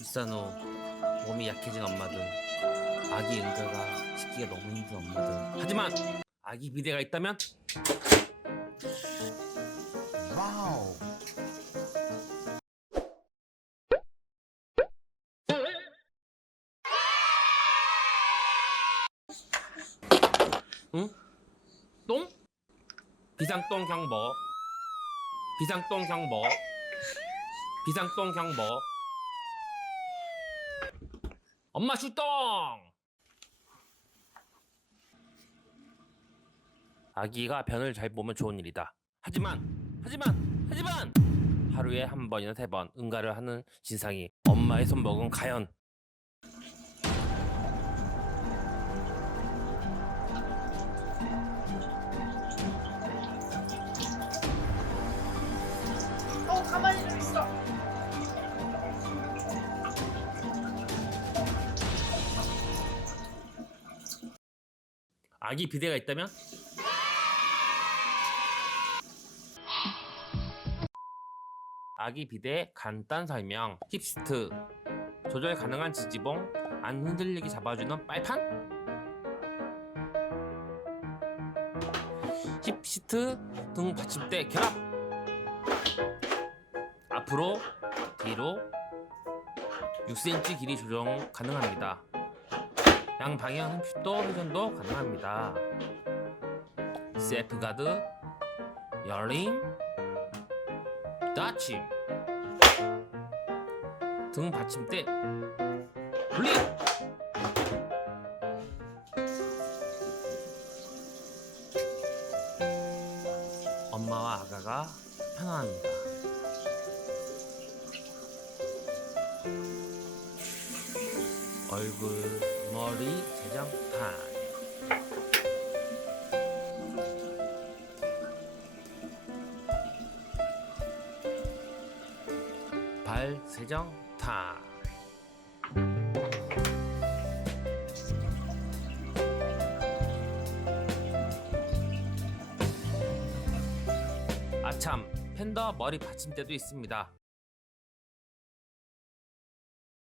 출산 후 몸이 약해진 엄마들, 아기 응가가 시키기가 너무 힘든 엄마들. 하지만 아기 비대가 있다면 와우. 응? 똥? 비상똥 경보. 비상똥 경보. 비상똥 경보. 엄마 출동! 아기가 변을 잘 보면 좋은 일이다. 하지만, 하지만, 하지만! 하루에 한 번이나 세 번 응가를 하는 진상이 엄마의 손목은 과연 어 가만히 좀 있어. 아기 비대가 있다면? 아기 비대 간단 설명 힙스트. 조절 가능한 지지봉 안 흔들리게 잡아주는 빨판? 힙시트 등 받침대 결합. 앞으로 뒤로 6cm 길이 조정 가능합니다 양방향 흠핏도 회전도 가능합니다. 세프가드, 열림, 닫힘 등 받침대 분리 엄마와 아가가 편안합니다. 얼굴, 머리, 타임. 발 세정 타임. 아참, 팬더 머리 받침대도 있습니다.